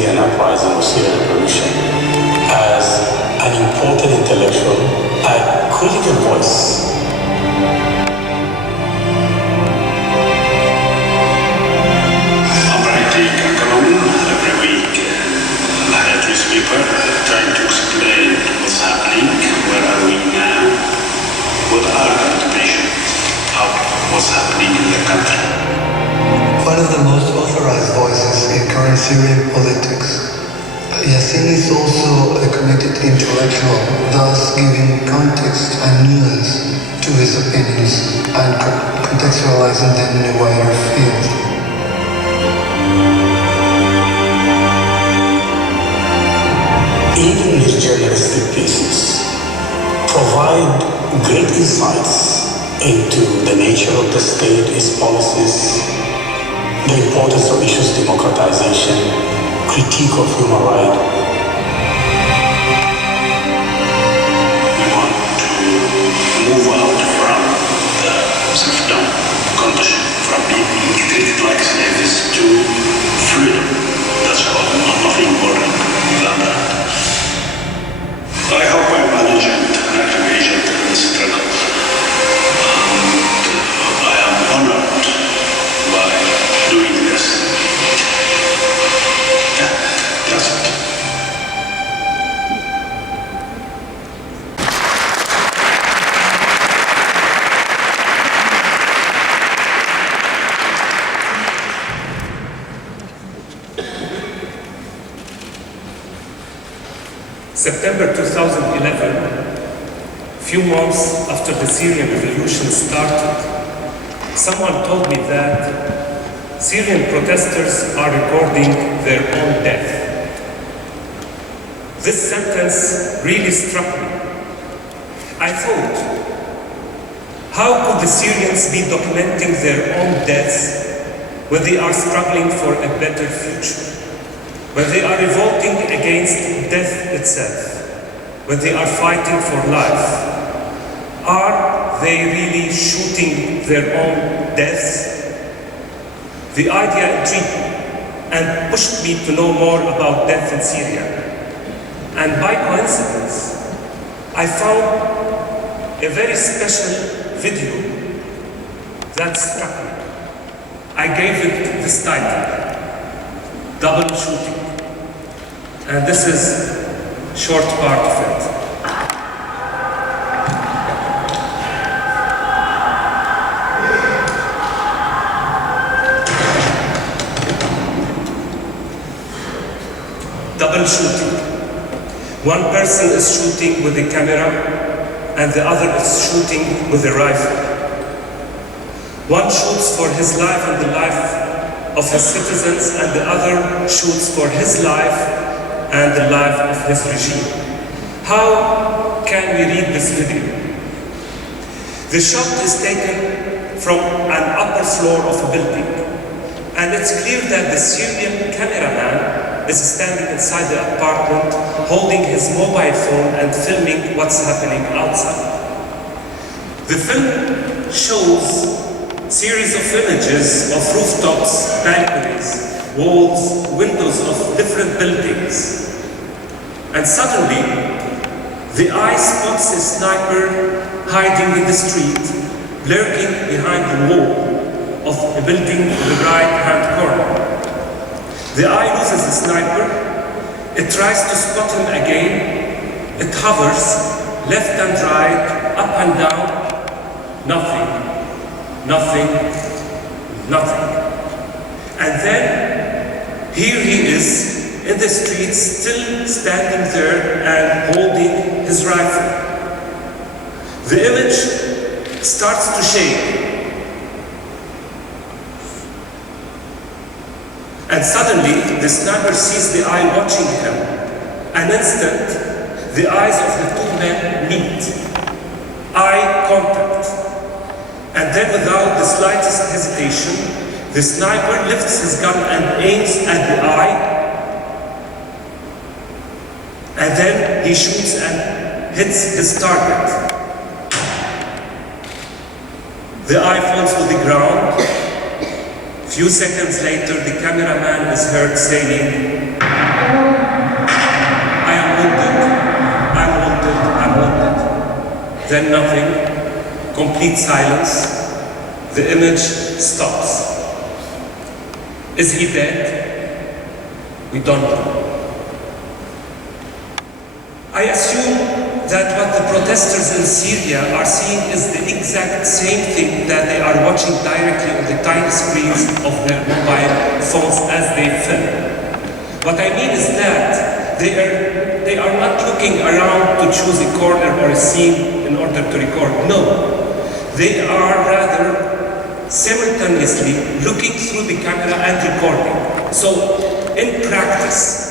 Syrian uprising or Syrian revolution as an important intellectual, a critical voice. Every week, a newspaper trying to explain what's happening, where are we now, what are the motivations of what's happening in the country. One of the most authorized voices in current Syrian politics, Yassin is also a committed intellectual, thus giving context and nuance to his opinions and contextualizing them in a wider field. Even his journalistic pieces provide great insights into the nature of the state, its policies, the importance of issues democratization, critique of human rights. We want to move out from the serfdom condition, from being treated like slaves to freedom. That's all, nothing more than that. I hope I'm an agent, an active agent in this struggle. I am honored by doing this. Yeah, that's it. September 2011, few months after the Syrian revolution started, someone told me that Syrian protesters are recording their own death. This sentence really struck me. I thought, how could the Syrians be documenting their own deaths when they are struggling for a better future? When they are revolting against death itself, when they are fighting for life, are they really shooting their own deaths? The idea intrigued me and pushed me to know more about death in Syria. And by coincidence, I found a very special video that struck me. I gave it this title, Double Shooting. And this is a short part of it. Double shooting. One person is shooting with a camera and the other is shooting with a rifle. One shoots for his life and the life of his citizens, and the other shoots for his life and the life of his regime. How can we read this video? The shot is taken from an upper floor of a building, and it's clear that the Syrian cameraman is standing inside the apartment holding his mobile phone and filming what's happening outside. The film shows series of images of rooftops, balconies, walls, windows of different buildings. And suddenly, the eye spots a sniper hiding in the street, lurking behind the wall of a building in the right-hand corner. The eye loses the sniper, it tries to spot him again, it hovers left and right, up and down, nothing. Nothing, nothing. And then, here he is in the street, still standing there and holding his rifle. The image starts to shake. And suddenly, the sniper sees the eye watching him. An instant, the eyes of the two men meet. Eye contact. And then, without the slightest hesitation, the sniper lifts his gun and aims at the eye. And then he shoots and hits his target. The eye falls to the ground. Few seconds later, the cameraman is heard saying, then nothing, complete silence. The image stops. Is he dead? We don't know. I assume that what the protesters in Syria are seeing is the exact same thing that they are watching directly on the tiny screens of their mobile phones as they film. What I mean is that they are not looking around to choose a corner or a scene in order to record. No, they are rather simultaneously looking through the camera and recording. So, in practice,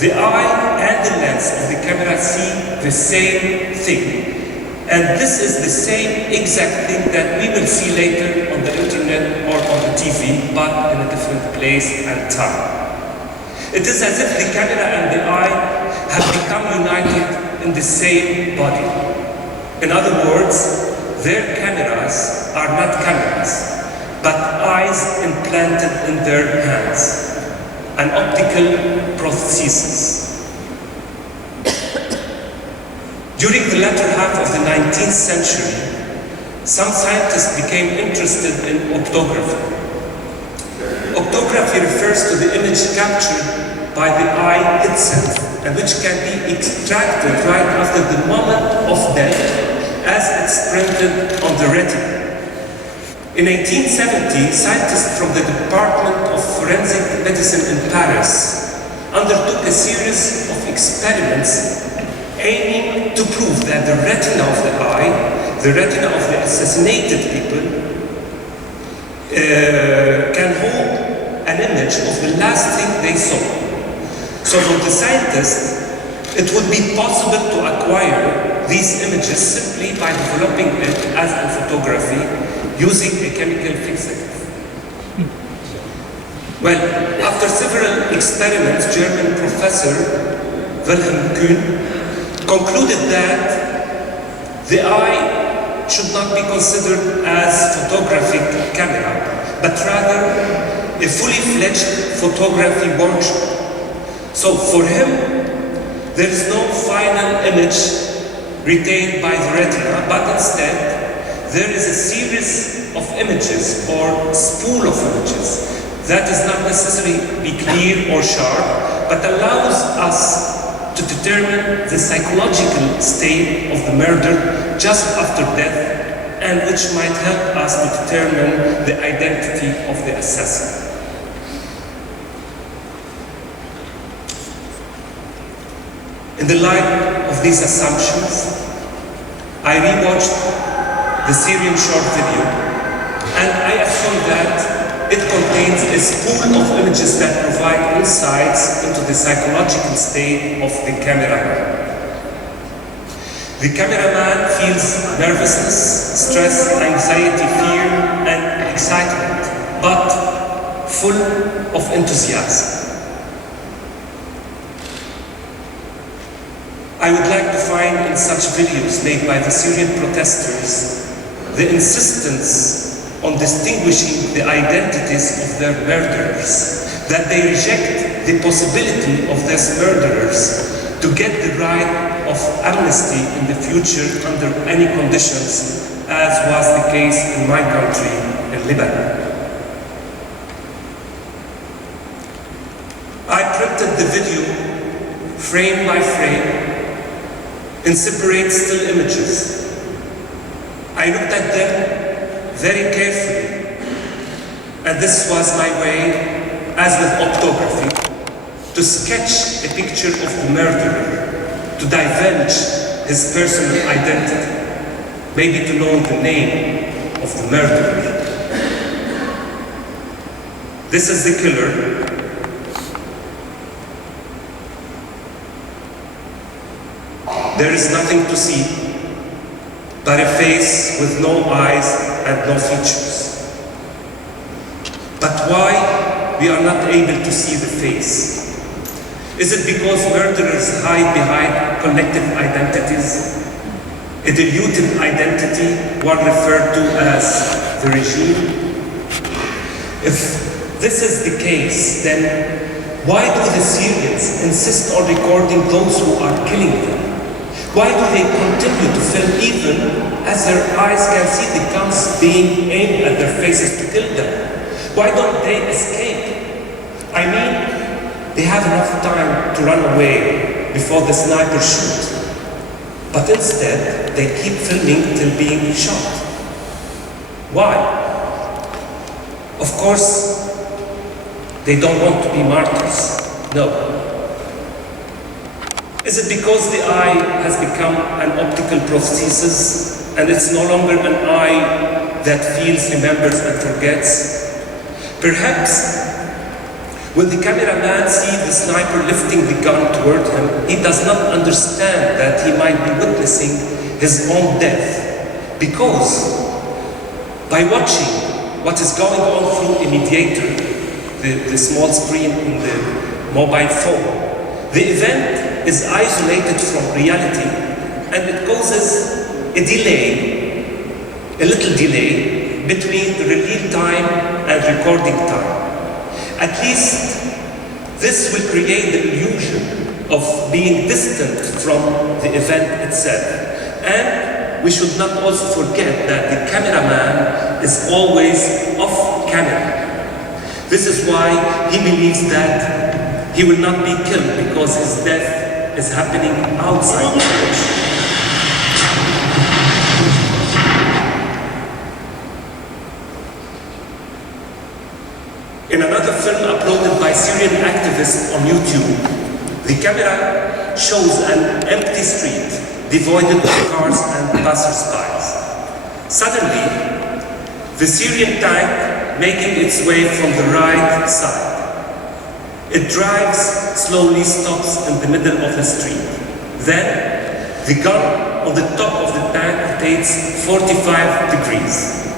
the eye and the lens of the camera see the same thing. And this is the same exact thing that we will see later on the internet or on the TV, but in a different place and time. It is as if the camera and the eye have become united in the same body. In other words, their cameras are not cameras, but eyes implanted in their hands. An optical prosthesis. During the latter half of the 19th century, some scientists became interested in optography. Optography refers to the image captured by the eye itself, and which can be extracted right after the moment of death as it's printed on the retina. In 1870, scientists from the Department of Forensic Medicine in Paris undertook a series of experiments aiming to prove that the retina of the eye, the retina of the assassinated people, can hold an image of the last thing they saw. So for the scientists, it would be possible to acquire these images simply by developing it as in photography using a chemical fixative. Well, after several experiments, German professor Wilhelm Kuhn concluded that the eye should not be considered as photographic camera, but rather a fully fledged photography workshop. So for him, there is no final image retained by the retina, but instead, there is a series of images or spool of images that does not necessarily be clear or sharp, but allows us to determine the psychological state of the murder just after death, and which might help us to determine the identity of the assassin. In the light of these assumptions, I rewatched the Syrian short video, and I assume that it contains a spool of images that provide insights into the psychological state of the cameraman. The cameraman feels nervousness, stress, anxiety, fear, and excitement, but full of enthusiasm. I would like to find in such videos made by the Syrian protesters the insistence on distinguishing the identities of their murderers, that they reject the possibility of these murderers to get the right of amnesty in the future under any conditions, as was the case in my country, in Lebanon. I printed the video frame by frame in separate still images. I looked at them very carefully, and this was my way, as with optography, to sketch a picture of the murderer, to divulge his personal identity, maybe to know the name of the murderer. This is the killer. There is nothing to see but a face with no eyes and no features. But why we are not able to see the face? Is it because murderers hide behind collective identities? A diluted identity, one referred to as the regime? If this is the case, then why do the Syrians insist on recording those who are killing them? Why do they continue to film even as their eyes can see the guns being aimed at their faces to kill them? Why don't they escape? I mean, they have enough time to run away before the sniper shoots. But instead, they keep filming till being shot. Why? Of course, they don't want to be martyrs. No. Is it because the eye has become an optical prosthesis and it's no longer an eye that feels, remembers, and forgets? Perhaps when the cameraman sees the sniper lifting the gun toward him, he does not understand that he might be witnessing his own death. Because by watching what is going on through a mediator, the small screen in the mobile phone, the event is isolated from reality, and it causes a delay, a little delay between the real time and recording time. At least this will create the illusion of being distant from the event itself. And we should not also forget that the cameraman is always off camera. This is why he believes that he will not be killed because his death is happening outside the church. In another film uploaded by Syrian activists on YouTube, the camera shows an empty street devoid of cars and passers-by. Suddenly, the Syrian tank making its way from the right side. It drives, slowly stops in the middle of the street. Then, the gun on the top of the tank rotates 45 degrees.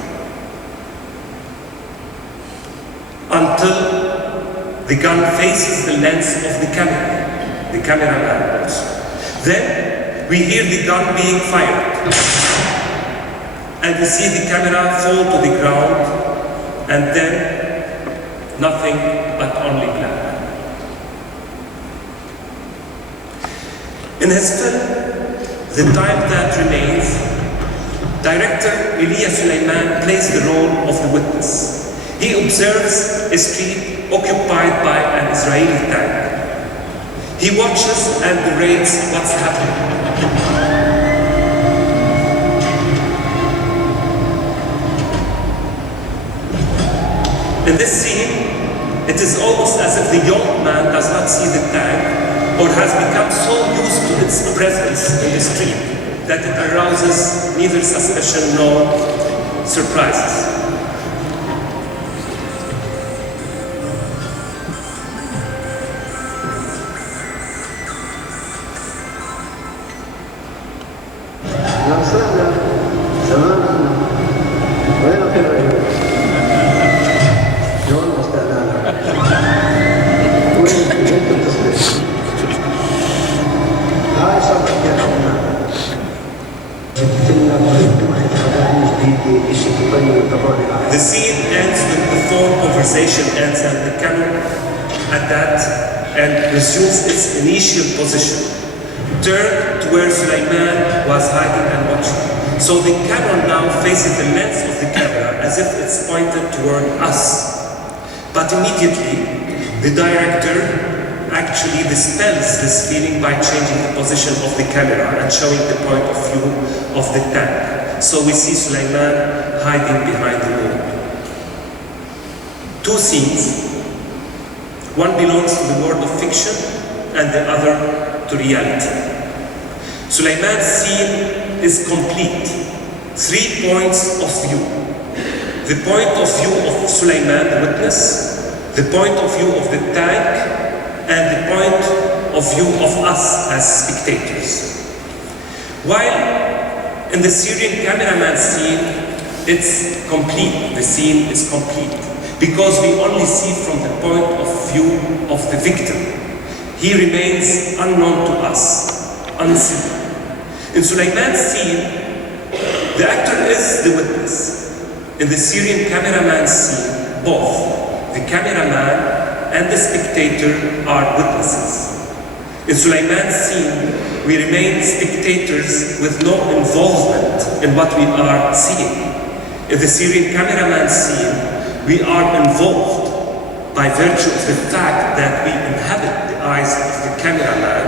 Until the gun faces the lens of the cameraman also. Then, we hear the gun being fired. And we see the camera fall to the ground, and then nothing but only black. In his film, The Time That Remains, director Elia Suleiman plays the role of the witness. He observes a street occupied by an Israeli tank. He watches and narrates what's happening. In this scene, it is almost as if the young man does not see the tank or has become so used to its presence in the street that it arouses neither suspicion nor surprises. The scene ends with the phone conversation ends and the camera at that and resumes its initial position, turned to where Suleiman was hiding and watching. So the camera now faces the lens of the camera as if it's pointed toward us. But immediately, the director actually dispels this feeling by changing the position of the camera and showing the point of view of the tank. So we see Suleiman hiding behind the wall. Two scenes. One belongs to the world of fiction and the other to reality. Suleiman's scene is complete. 3 points of view. The point of view of Suleiman, the witness, the point of view of the tank, and the point of view of us as spectators. While in the Syrian cameraman scene, it's complete, the scene is complete, because we only see from the point of view of the victim. He remains unknown to us, unseen. In Suleiman's scene, the actor is the witness. In the Syrian cameraman scene, both the cameraman and the spectator are witnesses. In Sulaiman's scene, we remain spectators with no involvement in what we are seeing. In the Syrian cameraman's scene, we are involved by virtue of the fact that we inhabit the eyes of the cameraman,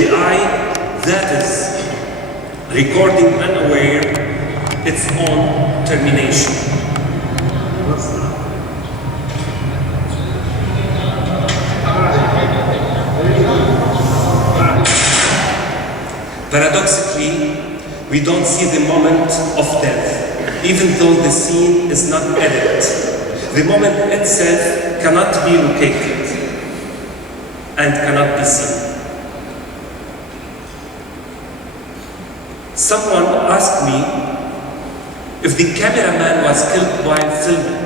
the eye that is recording unaware its own termination. Paradoxically, we don't see the moment of death, even though the scene is not edited. The moment itself cannot be located and cannot be seen. Someone asked me if the cameraman was killed while filming,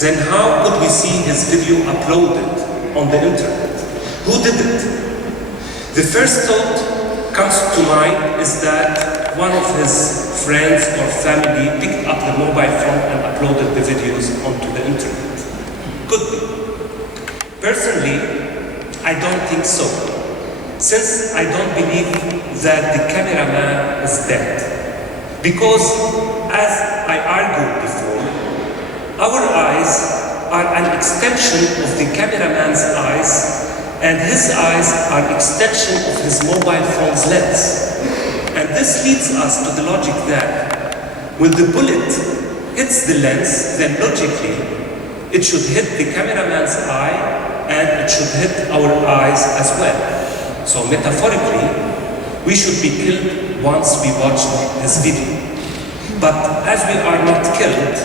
then how could we see his video uploaded on the internet? Who did it? The first thought comes to mind is that one of his friends or family picked up the mobile phone and uploaded the videos onto the internet. Could be. Personally, I don't think so, since I don't believe that the cameraman is dead. Because, as I argued before, our eyes are an extension of the cameraman's eyes, and his eyes are extension of his mobile phone's lens. And this leads us to the logic that when the bullet hits the lens, then logically it should hit the cameraman's eye and it should hit our eyes as well. So metaphorically, we should be killed once we watch this video. But as we are not killed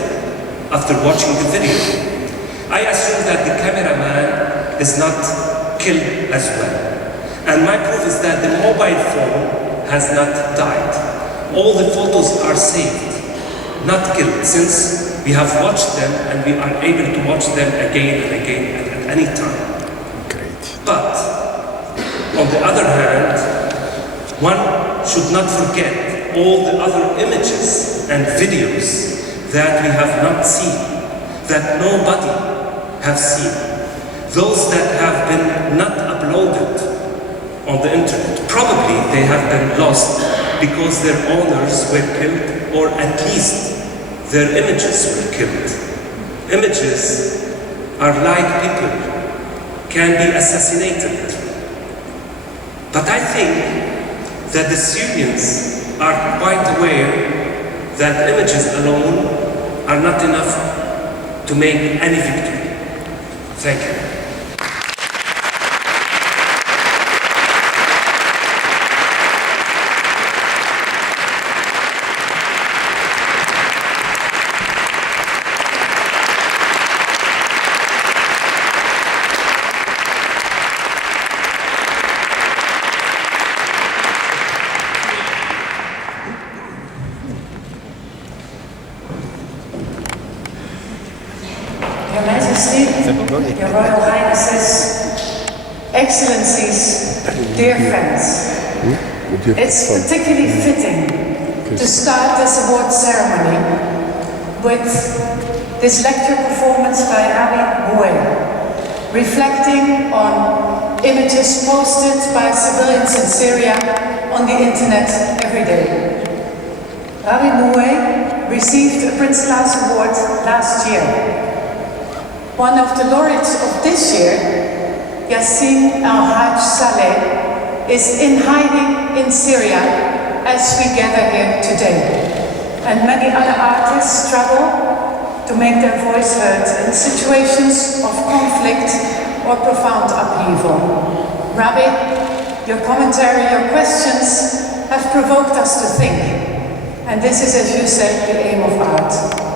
after watching the video, I assume that the cameraman is not killed as well. And my proof is that the mobile phone has not died. All the photos are saved, not killed, since we have watched them and we are able to watch them again and again at any time. Great. But, on the other hand, one should not forget all the other images and videos that we have not seen, that nobody has seen. Those that have been not uploaded on the internet, probably they have been lost because their owners were killed, or at least their images were killed. Images are like people, can be assassinated. But I think that the Syrians are quite aware that images alone are not enough to make any victory. Thank you. Your Majesty, Your Royal Highnesses, Excellencies, dear friends, it's particularly fitting to start this award ceremony with this lecture performance by Rabi Boué, reflecting on images posted by civilians in Syria on the internet every day. Rabi Boué received a Prince Claus Award last year. One of the laureates of this year, Yassin al-Hajj Saleh, is in hiding in Syria as we gather here today. And many other artists struggle to make their voice heard in situations of conflict or profound upheaval. Rabi, your commentary, your questions have provoked us to think. And this is, as you said, the aim of art.